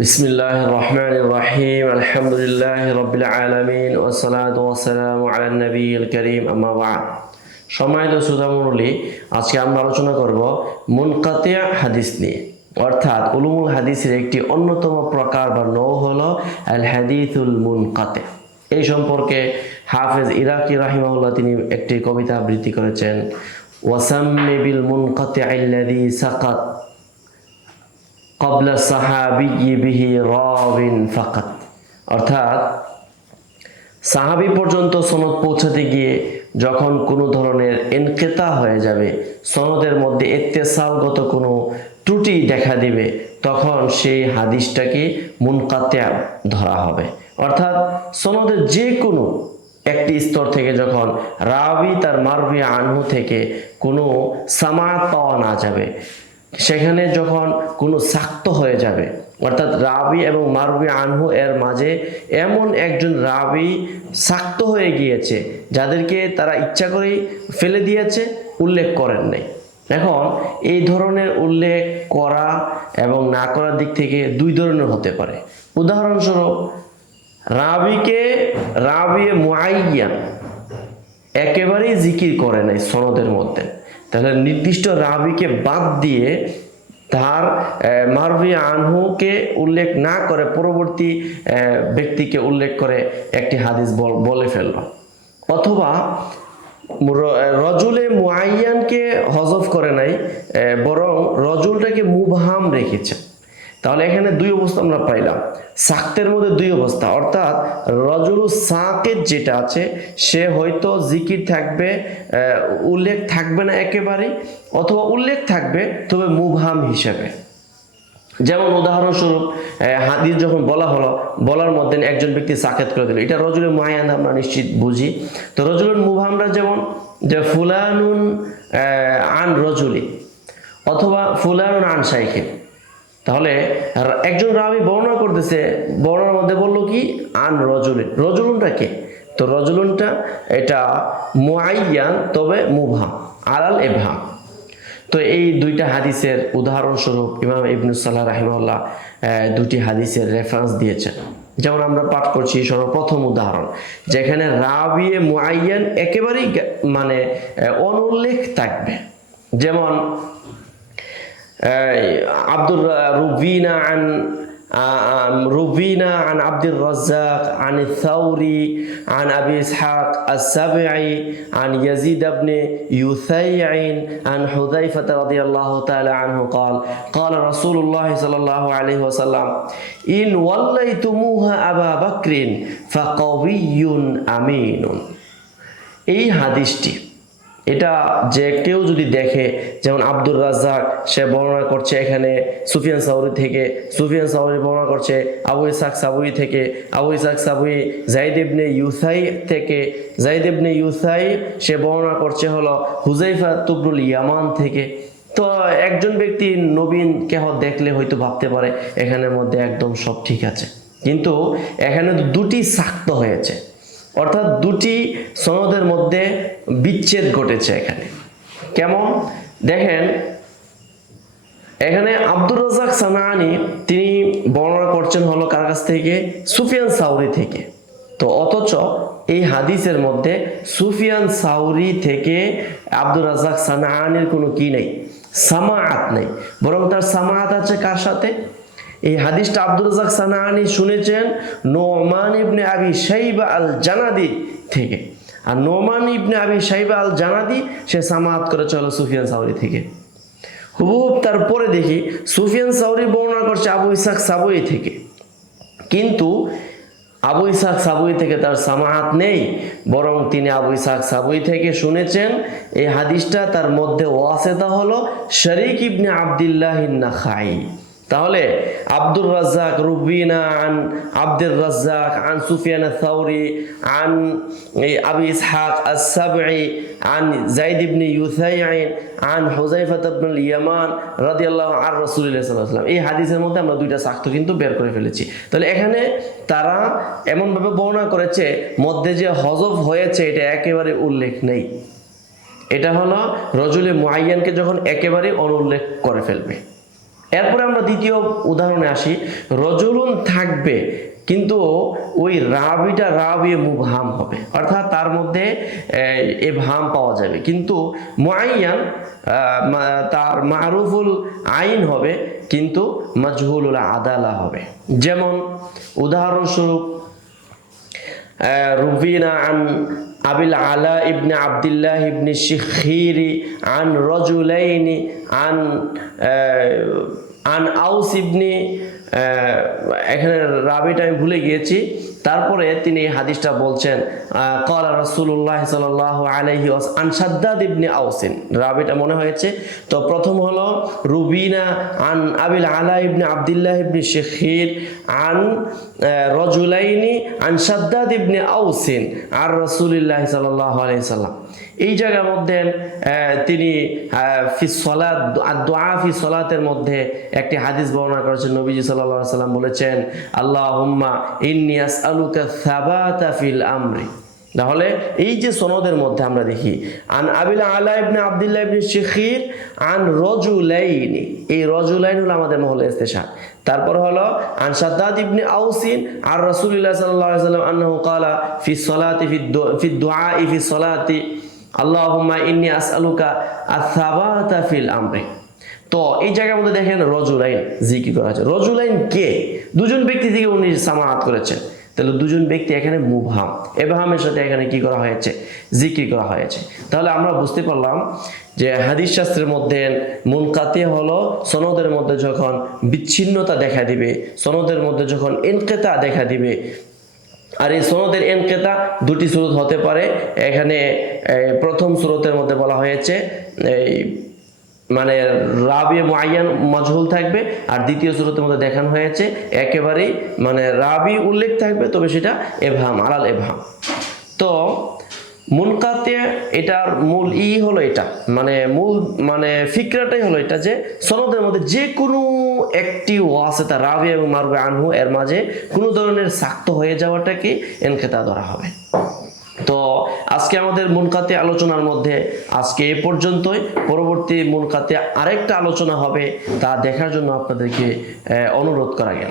বিসমিল্লাহির রহমানির রহিম আলহামদুলিল্লাহি রাব্বিল আলামিন ওয়াসসালাতু ওয়াসসালামু আলা নবিয়িল কারীম আম্মা বা'দ। সম্মানিত শ্রোতামণ্ডলী, আজকে আমরা আলোচনা করব মুনকাতি' হাদিস নিয়ে, অর্থাৎ উলুমুল হাদিসের একটি অন্যতম প্রকার বা নৌ হলো আল হাদিসুল মুনকাতি'। এই সম্পর্কে হাফেজ ইরাকি রাহিমাহুল্লাহ তিনি একটি কবিতা আবৃত্তি করেছেন, ওয়াসাম্মি বিল মুনকাতি'আল্লাযী সাকাত ক্বাবলা সাহাবিয়্যি বিহি রাবিন ফাকাত। অর্থাৎ সাহাবী পর্যন্ত সনদ পৌঁছাতে গিয়ে যখন কোনো ধরনের ইনকিতা হয়ে যাবে, সনদের মধ্যে ইত্তেসালগত কোনো ত্রুটি দেখা দিবে, তখন সেই হাদিসটাকে মুনকাতি' ধরা হবে। অর্থাৎ সনদের যে কোনো একটি স্তর থেকে যখন রাবি তার মারবি আনহু থেকে কোনো সামাত পাওয়া না যাবে, সেখানে যখন কোনো সাক্ত হয়ে যাবে, অর্থাৎ রাবি এবং মারবি আনহু এর মাঝে এমন একজন রাবি সাক্ত হয়ে গিয়েছে যাদেরকে তারা ইচ্ছা করেই ফেলে দিয়েছে, উল্লেখ করেন নাই। এখন এই ধরনের উল্লেখ করা এবং না করার দিক থেকে দুই ধরনের হতে পারে। উদাহরণস্বরূপ, রাবি মুআয়্যান একেবারেই জিকির করে নাই সনদের মধ্যে, তাহলে নির্দিষ্ট রাবিকে বাদ দিয়ে তার মারবি আনহুকে উল্লেখ না করে পরবর্তী ব্যক্তিকে উল্লেখ করে একটি হাদিস বলে ফেলল। অথবা রজুলে মুআয়্যানকে হযফ করে নাই, বরং রজুলটাকে মুবহাম রেখেছে। তাহলে এখানে দুই অবস্থা আমরা পাইলাম, সাক্তের মধ্যে দুই অবস্থা, অর্থাৎ রজুলু সাকিত যেটা আছে সে হয়তো জিকির থাকবে, উল্লেখ থাকবে না একেবারে, অথবা উল্লেখ থাকবে তবে মুবহাম হিসেবে। যেমন উদাহরণস্বরূপ, হাদিস যখন বলা হলো, বলার মধ্যে একজন ব্যক্তি সাকেত করে দিল, এটা রজুলের মুআয়্যান আমরা নিশ্চিত বুঝি। তো রজুলের মুবহামরা যেমন যে ফুলানুন আন রজুলি অথবা ফুলানুন আন শাইখিন। তাহলে একজন রাবি বর্ণনা করতেছে, বর্ণনার মধ্যে বললো কি আন রজুলিন, রজুলুনটা কে? তো রজুলুনটা এটা মুআয়্যান তবে মুবহাম, আলাল ইবহাম। তো এই দুইটা হাদিসের উদাহরণস্বরূপ ইমাম ইবনে সালাহ রাহিমাহুল্লাহ দুটি হাদিসের রেফারেন্স দিয়েছেন। যেমন আমরা পাঠ করছি সর্বপ্রথম উদাহরণ, যেখানে রাবি মুআয়্যান একেবারেই মানে অনুল্লেখ থাকবে। যেমন روينا عن عبد الرزاق عن الثوري عن أبي إسحاق السبعي عن يزيد بن يثيع عن حذيفة رضي الله تعالى عنه قال قال رسول الله صلى الله عليه وسلم إن وليتموها أبا بكر فقوي أمين। এই হাদিসটি এটা যে কেউ যদি দেখে, যেমন আব্দুর রাজ্জাক সে বর্ণনা করছে এখানে সুফিয়ান সাউরি থেকে, সুফিয়ান সাউরি বর্ণনা করছে আবু ইসহাক সাবুই থেকে, আবু ইসহাক সাবুই যায়েদ ইবনে ইউসাই থেকে, যায়েদ ইবনে ইউসাই সে বর্ণনা করছে হলো হুযায়ফা ইবনুল ইয়ামান থেকে। তো একজন ব্যক্তি নবীন কেহ দেখলে হয়তো ভাবতে পারে এখানের মধ্যে একদম সব ঠিক আছে, কিন্তু এখানে দুটি সাক্ত হয়েছে, অর্থাৎ দুটি সনদের মধ্যে বিচ্ছেদ ঘটেছে। এখানে কেমন দেখেন, এখানে আব্দুর রাজ্জাক সানাআনী তিনি বর্ণনা করছেন হলো কার কাছ থেকে? সুফিয়ান সাউরি থেকে। তো অথচ এই হাদিসের মধ্যে সুফিয়ান সাউরি থেকে আব্দুর রাজ্জাক সানাআনীর কোনো কি নেই, সামাআত নেই, বরং তার সামাআত আছে কার সাথে? এই হাদিসটা আব্দুর রাজ্জাক সানাআনী শুনেছেন নোমান ইবনে আবি শাইবা আল জানাদি থেকে, আর নোমান ইবনে আবি শাইবা আল জানাদি সে সামাআত করেছে হলো সুফিয়ান সাউরি থেকে। হুবহুব তারপরে দেখি সুফিয়ান সাউরি বর্ণনা করছে আবু ইসহাক সাবুই থেকে, কিন্তু আবু ইসহাক সাবুই থেকে তার সামাআত নেই, বরং তিনি আবু ইসহাক সাবুই থেকে শুনেছেন। এই হাদিসটা তার মধ্যে ওয়াসিতা হলো শরীক ইবনে আব্দুল্লাহ আন-নাখাই। তাহলে আব্দুর রাজ্জাক রুবিনা আন আব্দুর রাজ্জাক আন সুফিয়ান আস-সাউরি আন আবি ইসহাক আস-সাবঈ আন যায়েদ ইবনে ইউসাইন আন হুযায়ফা ইবনুল ইয়ামান রাদিয়াল্লাহু আন রাসূলুল্লাহ সাল্লাল্লাহু আলাইহি ওয়াসাল্লাম। এই হাদিসের মধ্যে আমরা দুইটা সাক্ত কিন্তু বের করে ফেলেছি। তাহলে এখানে তারা এমন ভাবে বর্ণনা করেছে মধ্যে যে হযফ হয়েছে এটা একেবারে উল্লেখ নেই। এটা হলো রজুলে মুআয়্যানকে যখন একেবারে অনুল্লেখ করে ফেলবে। এরপরে আমরা দ্বিতীয় উদাহরণে আসি, রজুলুন থাকবে কিন্তু ওই রাবি মুবহাম হবে, অর্থাৎ তার মধ্যে ইবহাম পাওয়া যাবে, কিন্তু মুআয়্যান তার মারুফুল আইন হবে কিন্তু মাজহুলুল আদালা হবে। যেমন উদাহরণস্বরূপ রুবিনা আন আবিল আলা ইবনে আব্দুল্লাহ ইবনে শিখিরি আন রজুলাইনি আন আন আউস ইবনে, এখানে রাবিটা আমি ভুলে গিয়েছি। তারপরে তিনি এই হাদিসটা বলছেন ক্বালা রাসূলুল্লাহ সাল্লাল্লাহু আলাইহি ওয়াসাল্লাম আন শাদ্দাদ ইবনে আউসিন, রাবিটা মনে হয়েছে। তো প্রথম হলো রুবিনা আন আবিল আলা ইবনে আব্দুল্লাহ ইবনে শিখির আন রজুলাইনি আন শাদ্দাদ ইবনে আউসিন আর রাসূলুল্লাহ সাল্লাল্লাহু আলাইহি ওয়াসাল্লাম। এই জায়গার মধ্যে তিনি ফি সলাত দুআ ফি সলাতের মধ্যে একটি হাদিস বর্ণনা করেছেন। নবীজি সাল্লাল্লাহু আলাইহি ওয়াসাল্লাম বলেছেন আল্লাহুম্মা ইন্নী আসআলুকা সাবাতা ফিল আমরি। তাহলে এই যে সনদের মধ্যে আমরা দেখি আন আবিল আলা ইবনে আব্দুল্লাহ ইবনে শিখির আন রজুলাইনি, এই রজুলাইন হলো আমাদের মহলে ইস্তেশার। তারপর হলো আন শাদ্দাদ ইবনে আউসিন আর রাসূলুল্লাহ সাল্লাল্লাহু আলাইহি ওয়াসাল্লাম আন্নাহু ক্বালা ফি সলাতি ফি দুআ ফি সলাতি আল্লাহুম্মা ইন্নী আসআলুকা আস-সাবাতা ফিল আমরি। তো এই জায়গার মধ্যে দেখেন রজুলাইন জিকির করা আছে। রজুলাইন কে? দুজন ব্যক্তি থেকে উনি সামাআত করেছেন, তাহলে দুজন ব্যক্তি এখানে মুবহাম, ইবহামের সাথে এখানে কি করা হয়েছে? জিকির করা হয়েছে। তাহলে আমরা বুঝতে পারলাম যে হাদিস শাস্ত্রের মধ্যে মুনকাতি হলো সনদের মধ্যে যখন বিচ্ছিন্নতা দেখা দিবে, সনদের মধ্যে যখন ইনকিতা দেখা দিবে। আর এই সনদের ইনকিতা দুটি সুরত হতে পারে। এখানে প্রথম সুরতের মধ্যে বলা হয়েছে এই মানে রাবি মুআয়্যান মাজহুল থাকবে, আর দ্বিতীয় সূরাতের মধ্যে দেখানো হয়েছে একেবারেই মানে রাবি উল্লেখ থাকবে, তবে সেটা ইবহাম আলাল ইবহাম। তো মুনকাতি এটার মূল হলো এটা, মানে ফিকরাটাই হলো এটা যে সনদের মধ্যে যে কোনো একটি ওয়াসিতা রাবি এবং মারবি আনহু এর মাঝে কোনো ধরনের সাক্ত হয়ে যাওয়াটাকে ইনকিতা ধরা হবে। তো আজকে আমাদের মুনকাতি আলোচনার মধ্যে আজকে এ পর্যন্তই। পরবর্তী মুনকাতি আরেকটা আলোচনা হবে, তা দেখার জন্য আপনাদেরকে অনুরোধ করা গেল।